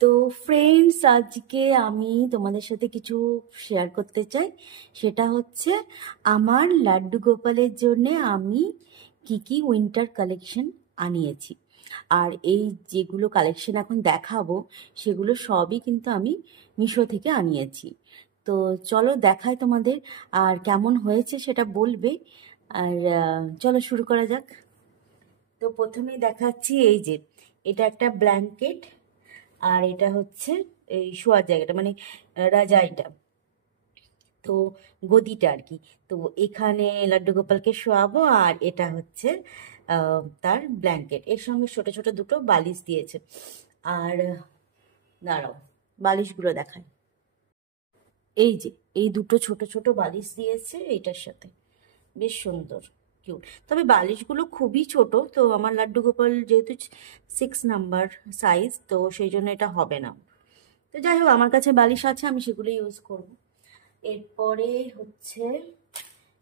তো ফ্রেন্ডস, আজকে আমি তোমাদের সাথে কিছু শেয়ার করতে চাই। সেটা হচ্ছে আমার লাড্ডু গোপালের জন্যে আমি কি কি উইন্টার কালেকশন আনিয়েছি। আর এই যেগুলো কালেকশন এখন দেখাবো সেগুলো সবই কিন্তু আমি মিশো থেকে আনিয়েছি। তো চলো দেখাই তোমাদের, আর কেমন হয়েছে সেটা বলবে। আর চলো শুরু করা যাক। তো প্রথমেই দেখাচ্ছি, এই যে এটা একটা ব্ল্যাঙ্কেট, আর এটা হচ্ছে এই শোয়ার জায়গাটা, মানে রাজাইটা, তো গদিটা আর কি। তো এখানে লাড্ডু গোপালকে শোয়াবো, আর এটা হচ্ছে তার ব্ল্যাঙ্কেট। এর সঙ্গে ছোট ছোট দুটো বালিশ দিয়েছে। আর দাঁড়াও, বালিশগুলো দেখায়। এই যে এই দুটো ছোট ছোট বালিশ দিয়েছে এইটার সাথে, বেশ সুন্দর, কিউট। তবে বালিশগুলো খুবই ছোট, তো আমার লাড্ডু গোপাল যেহেতু 6 নাম্বার সাইজ, তো সেই জন্য এটা হবে না। তো যাই হোক, আমার কাছে বালিশ আছে, আমি সেগুলো ইউজ করব। এরপরে হচ্ছে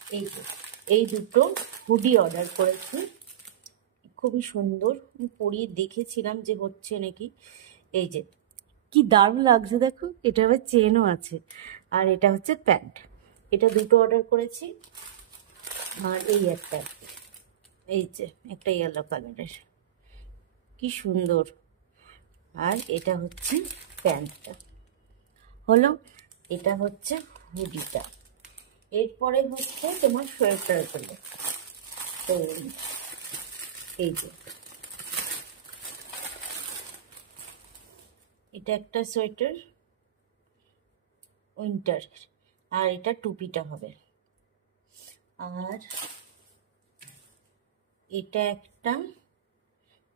এই যে এই দুটো হুডি অর্ডার করেছি, খুবই সুন্দর। আমি পরিয়ে দেখেছিলাম যে হচ্ছে নাকি। এই যে কি দারুণ লাগছে দেখো, এটা আবার চেনও আছে। আর এটা হচ্ছে প্যান্ট, এটা দুটো অর্ডার করেছি। আর এই একটা, এই যে একটা ইয়েলো কালারের, কি সুন্দর। আর এটা হচ্ছে প্যান্টটা হলো, এটা হচ্ছে হুডিটা। এরপরে হচ্ছে তোমার সোয়েটারগুলো। তো এই যে এটা একটা সোয়েটার উইন্টার, আর এটা টুপিটা হবে। আর এটা একটা,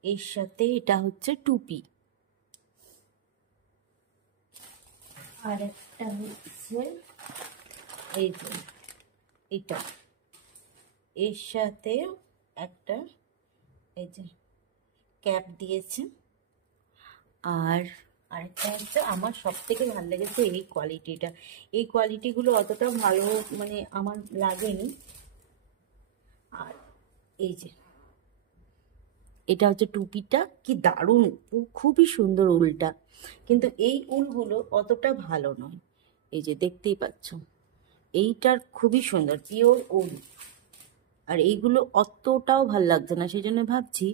এর সাথে এটা হচ্ছে টুপি। আর একটা হচ্ছে এই যে এটা, এর সাথে একটা এই যে ক্যাপ দিয়েছে। আর আরেকটা হচ্ছে, আমার সব থেকে ভালো লেগেছে এই কোয়ালিটিটা। এই কোয়ালিটিগুলো অতটা ভালো মানে আমার লাগেনি। আর এই যে এটা হচ্ছে টুপিটা, কি দারুণ, খুবই সুন্দর উলটা। কিন্তু এই উলগুলো অতটা ভালো নয়, এই যে দেখতেই পাচ্ছ, এইটার খুবই সুন্দর পিওর উল। আর এইগুলো অতটাও ভাল লাগছে না, সেই জন্য ভাবছি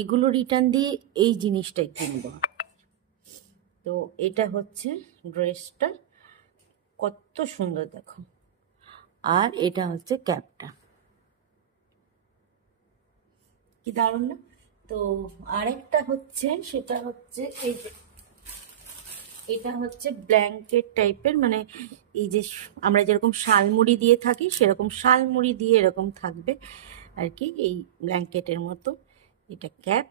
এগুলো রিটার্ন দিয়ে এই জিনিসটাই কিনবো। তো এটা হচ্ছে ড্রেসটা, কত সুন্দর দেখো। আর এটা হচ্ছে ক্যাপটা, কি দারুণ না। তো আরেকটা হচ্ছে, সেটা হচ্ছে এই যে এটা হচ্ছে ব্ল্যাঙ্কেট টাইপের, মানে এই যে আমরা যেরকম শালমুড়ি দিয়ে থাকি সেরকম শালমুড়ি দিয়ে এরকম থাকবে আর কি, এই ব্ল্যাঙ্কেটের মতো। এটা ক্যাপ।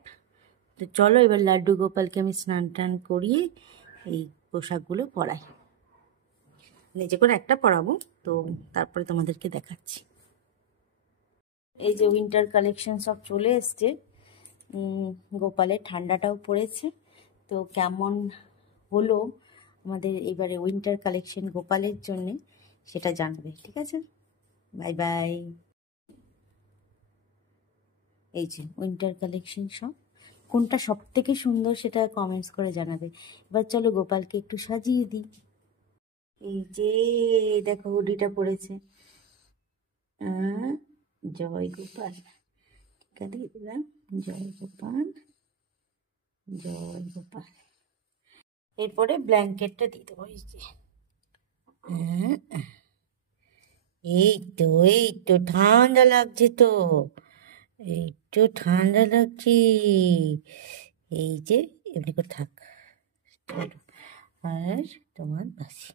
তো চলো এবার লাড্ডু গোপালকে আমি স্নান টান করিয়ে এই পোশাকগুলো পরাই, নিজে করে একটা পরাবো, তো তারপরে তোমাদেরকে দেখাচ্ছি। এই যে উইন্টার কালেকশন সব চলে এসছে। গোপালের ঠান্ডাটাও পড়েছে, তো কেমন হলো আমাদের এবারে উইন্টার কালেকশন গোপালের জন্যে সেটা জানাবে, ঠিক আছে? Bye bye. এই যে উইন্টার কালেকশন সব, কোনটা সব থেকে সুন্দর সেটা কমেন্টস করে জানাবে। এবার চলো গোপালকে একটু সাজিয়ে দিই। এই যে দেখো হুডিটা পড়েছে, জয় গোপাল, টিকা দিয়ে দিলাম, জয় গোপাল জয় গোপাল। এরপরে ব্ল্যাঙ্কেটটা দিয়ে দেবো, এই যে এই তো, এই তো ঠান্ডা লাগছে তো, এই তো ঠান্ডা লাগছে। এই যে এমনি করে থাক, চলো। আর তোমার বাসি।